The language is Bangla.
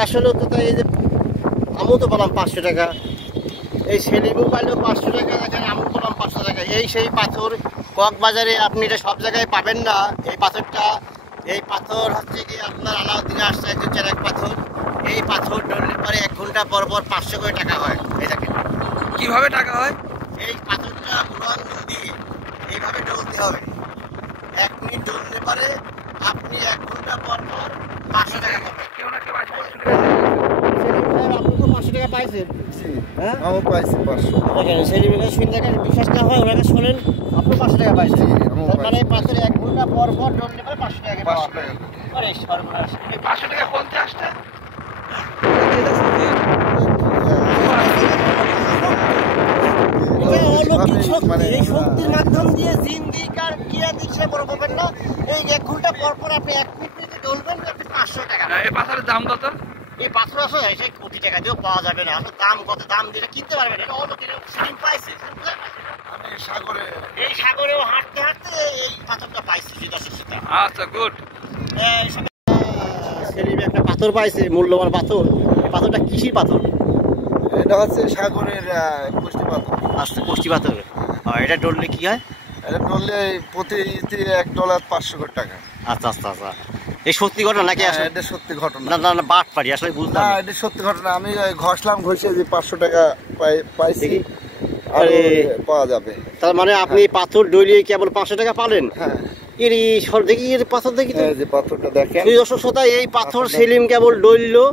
আসলে তো এই যে আমও তো পেলাম 500 টাকা, এই সেলিমও পাইলেও 500 টাকা, দেখেন আমও পেলাম 500 টাকা। এই সেই পাথর কক্সবাজারে আপনি এটা সব জায়গায় পাবেন না। এই পাথরটা, এই পাথর হচ্ছে কি আপনার আলাউদ্দিনে আসছে একজন চেরাক পাথর। এই পাথর ডললে পরে 1 ঘন্টা পর পর 500 করে টাকা হয়। এই দেখেন কিভাবে টাকা হয়। এই পাথরটা উড়ান দিয়ে এইভাবে ডলতে হবে। 1 মিনিট ডললে পরে আপনি 1 ঘন্টা পর পর 500 টাকা পাবেন। কেউ না কেউ আসবে। আপনি তো 500 টাকা পাইছেন? হ্যাঁ, আমি পাইছি 500। দেখেন সেলিমের কাছে শুনে দেখেন, বিশ্বাস না হয় ওনার কাছে শোনেন, আপনি 500 টাকা পাইছেন। মানে পাথরে 1 ঘন্টা পর পর ডললে পরে 500 টাকা পাওয়া যাবে। আরে সর্বনাশ, এই 500 টাকা কোনতে আসছে? এই শক্তির মাধ্যম দিয়ে জিন্দিকার ক্রিয়া দিচ্ছে বড় পাবেন না। এই 1 ঘন্টা পর পর আপনি 1 মিনিটে ডলবেন, আপনি 500 টাকা। এই পাথরের দাম কত? এই পাথর আসলে সেই কোটি টাকা দিয়েও পাওয়া যাবে না। আসলে দাম কত, দাম দিয়ে কিনতে পারবেন। এটা অন্য কিনে সিলিম পাইছে। আমি সাগরে, এই সাগরেও হাঁটতে হাঁটতে এই পাথরটা পাইছি। আচ্ছা, গুড। সেলিম একটা পাথর পাইছে, মূল্যবান পাথর। এই পাথরটা কিসির পাথর? এটা হচ্ছে সাগরের কুষ্টি পাথর। আচ্ছা, কুষ্টি পাথর। এটা ডললে কি হয়? এটা করলে প্রতি $1 500 করে টাকা। আচ্ছা আচ্ছা আচ্ছা, এই সত্যি ঘটনা নাকি? আসলে এটা সত্যি ঘটনা। না না, বাট পারি আসলে বুঝলাম না, না। এটা সত্যি ঘটনা। আমি ঘষলাম, ঘষে যে 500 টাকা পাইছি। আরে পাওয়া যাবে। তার মানে আপনি পাথর ডলিয়ে কেবল 500 টাকা পালেন? হ্যাঁ, এরই দেখি এর পাথর দেখি তো। যে পাথরটা দেখেন। দর্শক শ্রোতা, এই পাথর সেলিম কেবল ডললো